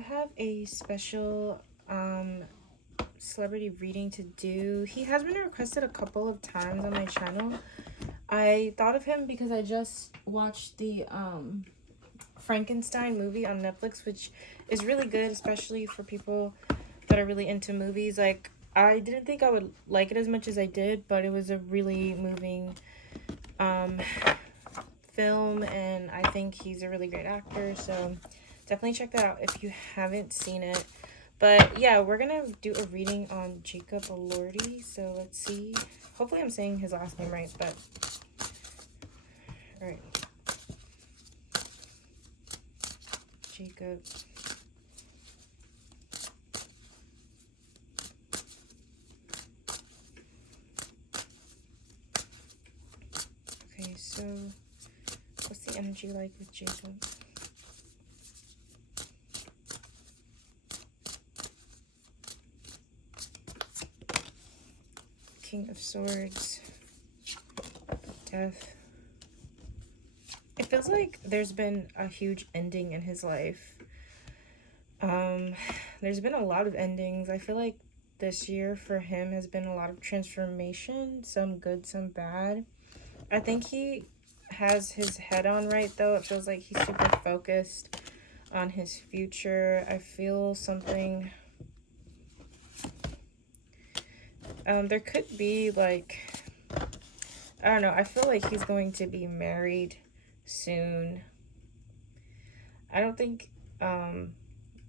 have a special celebrity reading to do. He has been requested a couple of times on my channel. I thought of him because I just watched the Frankenstein movie on Netflix, which is really good, especially for people that are really into movies. Like, I didn't think I would like it as much as I did, but it was a really moving um film, and I think he's a really great actor, so definitely check that out if you haven't seen it. But yeah, we're gonna do a reading on Jacob Elordi, so let's see. Hopefully I'm saying his last name right, but all right. Jacob. Okay, so what's the energy like with Jacob? King of Swords. Death. It feels like there's been a huge ending in his life. There's been a lot of endings. I feel like this year for him has been a lot of transformation, some good, some bad. I think he has his head on right, though. It feels like he's super focused on his future. I feel something. There could be, like, I don't know. I feel like he's going to be married soon. I don't think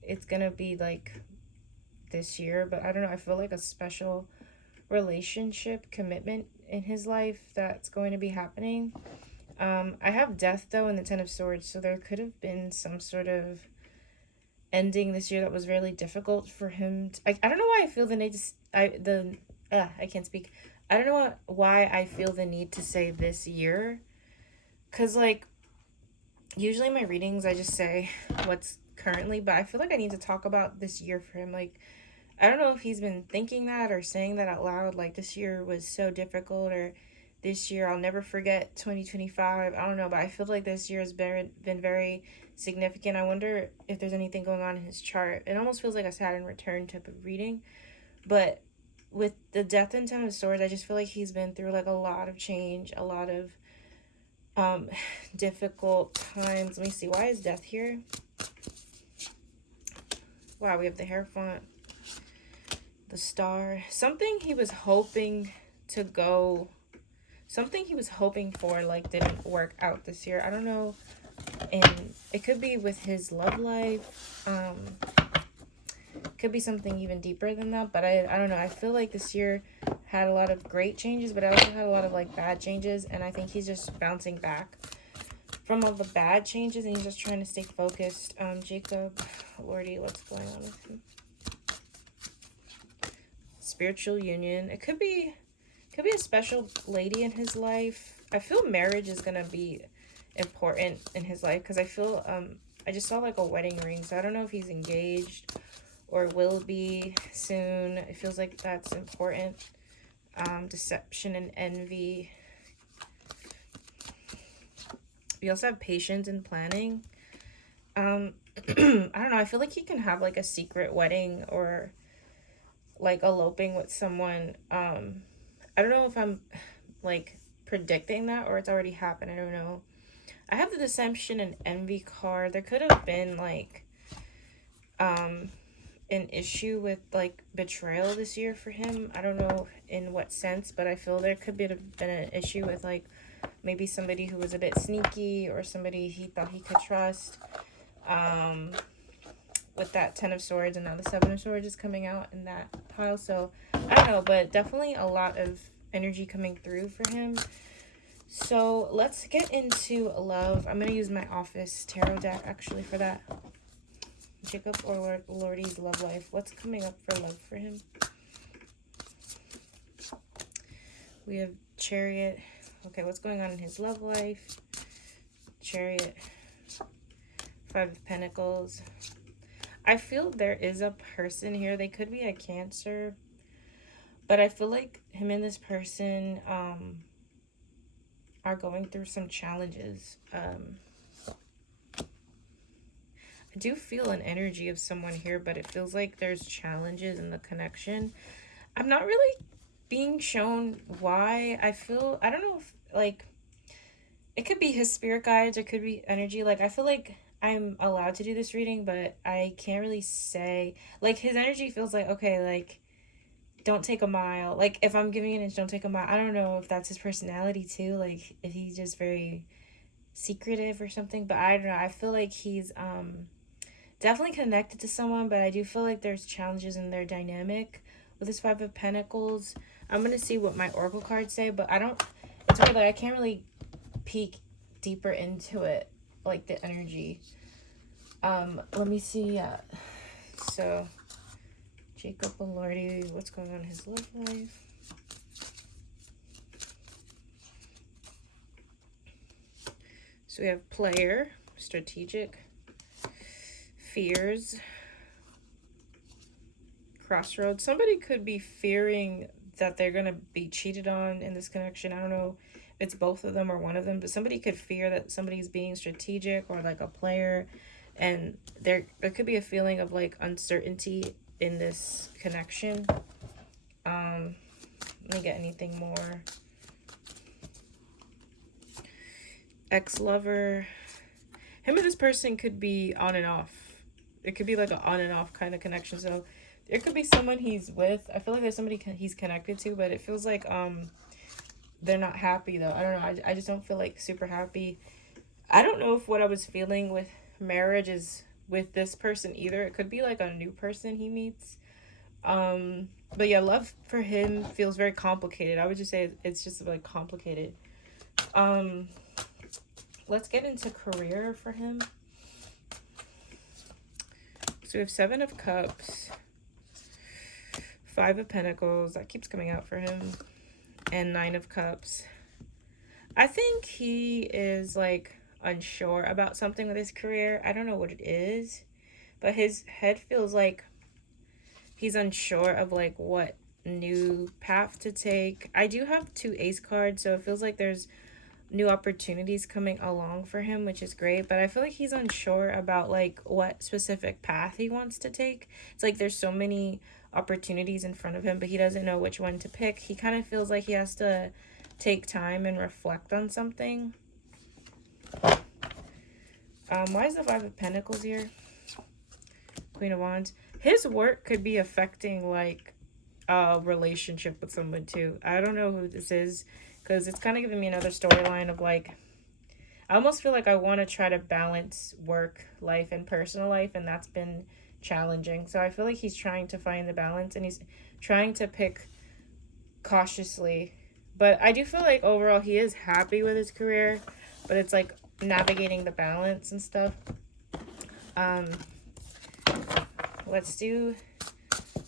it's gonna be like this year, but I don't know. I feel like a special relationship commitment in his life that's going to be happening. I have death though in the Ten of Swords, so there could have been some sort of ending this year that was really difficult for him. I don't know why I feel the need to. I can't speak. I don't know why I feel the need to say this year, cause like usually my readings I just say what's currently, but I feel like I need to talk about this year for him. Like, I don't know if he's been thinking that or saying that out loud, like this year was so difficult, or this year I'll never forget 2025. I don't know, but I feel like this year has been very significant. I wonder if there's anything going on in his chart. It almost feels like a Saturn return type of reading, but with the Death and Ten of Swords, I just feel like he's been through like a lot of change, a lot of difficult times. Let me see, why is Death here? Wow, we have the Hierophant, the Star. Something he was hoping to go, something he was hoping for like didn't work out this year. I don't know, and it could be with his love life. Could be something even deeper than that, but I don't know. I feel like this year had a lot of great changes, but I also had a lot of like bad changes, and I think he's just bouncing back from all the bad changes, and he's just trying to stay focused. Jacob Elordi, what's going on with him? Spiritual union. It could be a special lady in his life. I feel marriage is gonna be important in his life, because I feel I just saw like a wedding ring, so I don't know if he's engaged or will be soon. It feels like that's important. Deception and envy. We also have patience and planning. I don't know. I feel like he can have like a secret wedding, or like eloping with someone. I don't know if I'm like predicting that or it's already happened. I don't know. I have the deception and envy card. There could have been like an issue with like betrayal this year for him. I don't know in what sense, but I feel there could be been an issue with like maybe somebody who was a bit sneaky, or somebody he thought he could trust. With that Ten of Swords, and now the Seven of Swords is coming out in that pile. So I don't know, but definitely a lot of energy coming through for him. So let's get into love. I'm gonna use my office tarot deck actually for that. Jacob or Lordy's love life. What's coming up for love for him? We have Chariot. Okay, what's going on in his love life? Chariot. Five of Pentacles. I feel there is a person here. They could be a Cancer. But I feel like him and this person are going through some challenges. I do feel an energy of someone here, but it feels like there's challenges in the connection. I'm not really being shown why. I don't know if, like, it could be his spirit guides or could be energy. Like, I feel like I'm allowed to do this reading, but I can't really say. Like, his energy feels like, okay, like, don't take a mile. Like, if I'm giving an inch, don't take a mile. I don't know if that's his personality too. Like, if he's just very secretive or something. But I don't know. I feel like he's definitely connected to someone, but I do feel like there's challenges in their dynamic with this Five of Pentacles. I'm gonna see what my oracle cards say, but I don't. It's weird. Like, I can't really peek deeper into it, like the energy. Let me see. So Jacob Elordi, what's going on in his love life? So we have player, strategic, fears, crossroads. Somebody could be fearing that they're going to be cheated on in this connection. I don't know if it's both of them or one of them, but somebody could fear that somebody's being strategic or like a player, and there could be a feeling of like uncertainty in this connection. Let me get anything more. Ex-lover. Him and this person could be on and off. It could be like an on and off kind of connection. So there could be someone he's with. I feel like there's somebody he's connected to, but it feels like they're not happy though. I don't know. I just don't feel like super happy. I don't know if what I was feeling with marriage is with this person either. It could be like a new person he meets. But yeah, love for him feels very complicated. I would just say it's just like complicated. Let's get into career for him. So we have Seven of Cups, Five of Pentacles, that keeps coming out for him, and Nine of Cups. I think he is like unsure about something with his career. I don't know what it is, but his head feels like he's unsure of like what new path to take. I do have two ace cards, so it feels like there's new opportunities coming along for him, which is great, but I feel like he's unsure about like what specific path he wants to take. It's like there's so many opportunities in front of him, but he doesn't know which one to pick. He kind of feels like he has to take time and reflect on something. Why is the Five of Pentacles here? Queen of Wands. His work could be affecting like a relationship with someone too. I don't know who this is, because it's kind of giving me another storyline of like, I almost feel like I want to try to balance work life and personal life, and that's been challenging. So I feel like he's trying to find the balance, and he's trying to pick cautiously. But I do feel like overall he is happy with his career, but it's like navigating the balance and stuff. Let's do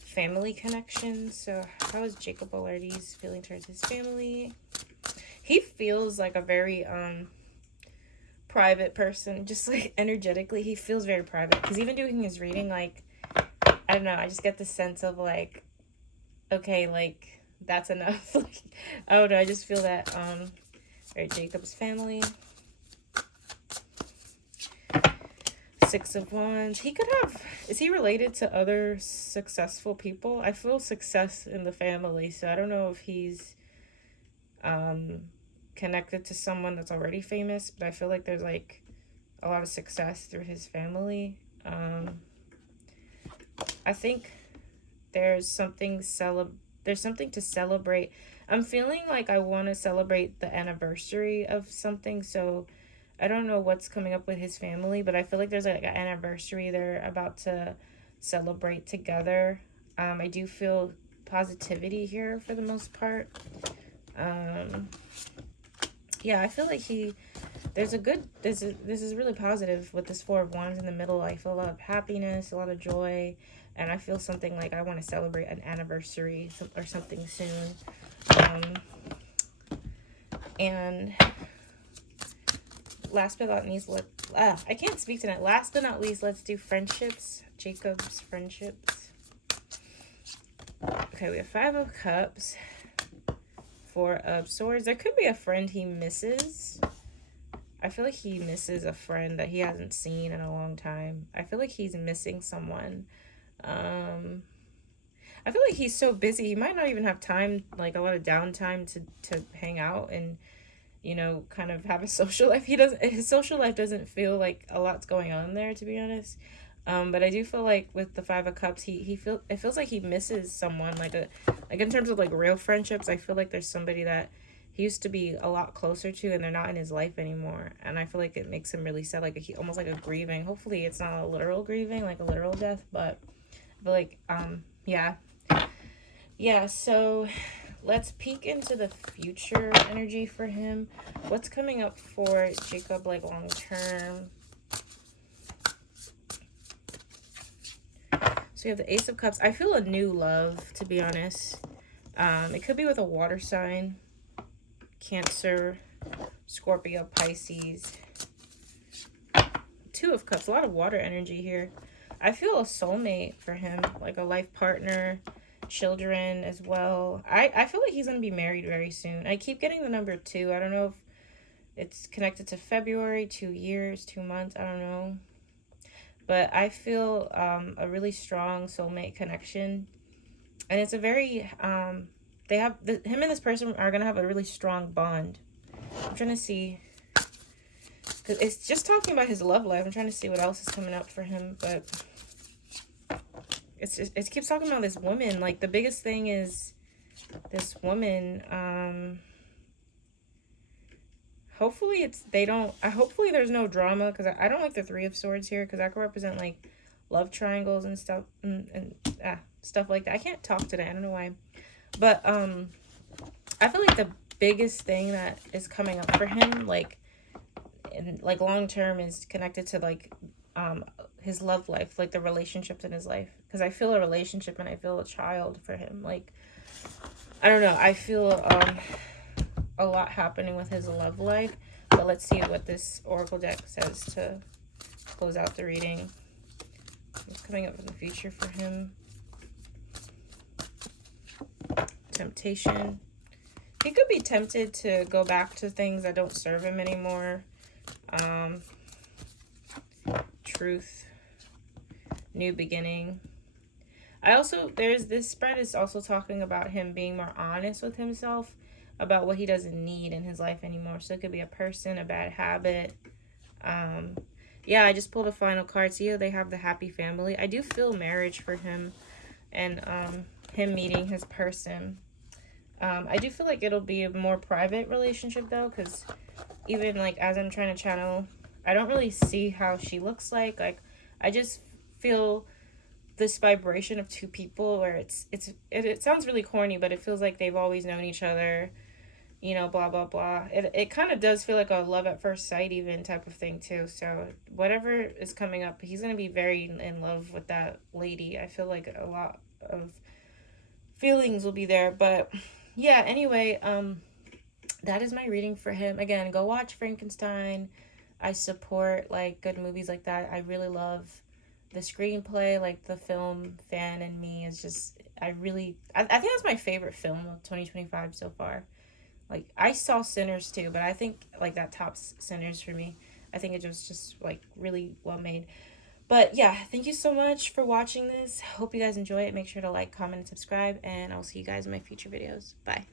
family connections. So how is Jacob Elordi's feeling towards his family? He feels like a very private person, just like energetically he feels very private, because even doing his reading, like, I don't know, I just get the sense of like, okay, like that's enough. Like, I don't know, I just feel that. All right, Jacob's family. Six of Wands. He could have, is he related to other successful people? I feel success in the family, so I don't know if he's connected to someone that's already famous, but I feel like there's like a lot of success through his family. I think there's something to celebrate. I'm feeling like I want to celebrate the anniversary of something, so I don't know what's coming up with his family, but I feel like there's like an anniversary they're about to celebrate together. I do feel positivity here for the most part. Yeah, I feel like this is really positive with this Four of Wands in the middle. I feel a lot of happiness, a lot of joy, and I feel something like I want to celebrate an anniversary or something soon. And last but not least, I can't speak tonight. Last but not least, let's do friendships. Jacob's friendships. Okay, we have Five of Cups, Four of Swords. There could be a friend he misses. I feel like he misses a friend that he hasn't seen in a long time. I feel like he's missing someone. Um, I feel like he's so busy. He might not even have time, like a lot of downtime to hang out and, you know, kind of have a social life. He doesn't, his social life doesn't feel like a lot's going on there, to be honest. But I do feel like with the Five of Cups, it feels like he misses someone, like in terms of like real friendships. I feel like there's somebody that he used to be a lot closer to, and they're not in his life anymore. And I feel like it makes him really sad, like he almost like a grieving. Hopefully, it's not a literal grieving, like a literal death, but I feel like yeah, yeah. So let's peek into the future energy for him. What's coming up for Jacob, like long term? So we have the Ace of Cups. I feel a new love, to be honest. It could be with a water sign. Cancer, Scorpio, Pisces. Two of Cups. A lot of water energy here. I feel a soulmate for him. Like a life partner. Children as well. I feel like he's going to be married very soon. I keep getting the number 2. I don't know if it's connected to February, 2 years, 2 months. I don't know. But I feel a really strong soulmate connection. And it's a very, him and this person are going to have a really strong bond. I'm trying to see, because it's just talking about his love life. I'm trying to see what else is coming up for him. But it keeps talking about this woman. Like, the biggest thing is this woman, hopefully hopefully there's no drama, because I don't like the Three of Swords here, because that could represent like love triangles and stuff and stuff like that. I can't talk today. I don't know why. But I feel like the biggest thing that is coming up for him, like in like long term, is connected to like his love life, like the relationships in his life. Because I feel a relationship and I feel a child for him. Like, I don't know. I feel a lot happening with his love life. But let's see what this oracle deck says to close out the reading. What's coming up in the future for him? Temptation. He could be tempted to go back to things that don't serve him anymore. Truth. New beginning. This spread is also talking about him being more honest with himself about what he doesn't need in his life anymore. So it could be a person, a bad habit. Yeah, I just pulled a final card. See how they have the happy family. I do feel marriage for him, and him meeting his person. I do feel like it'll be a more private relationship though, because even like as I'm trying to channel, I don't really see how she looks like. Like, I just feel this vibration of two people where it sounds really corny, but it feels like they've always known each other, you know, blah blah blah. It kind of does feel like a love at first sight even type of thing too. So whatever is coming up, he's gonna be very in love with that lady. I feel like a lot of feelings will be there. But yeah, anyway, that is my reading for him. Again, go watch Frankenstein. I support like good movies like that. I really love the screenplay. Like, the film fan in me is just, I think that's my favorite film of 2025 so far. Like, I saw Sinners too, but I think like that tops Sinners for me. I think it was just like really well made. But yeah, thank you so much for watching this. Hope you guys enjoy it. Make sure to like, comment, and subscribe, and I'll see you guys in my future videos. Bye.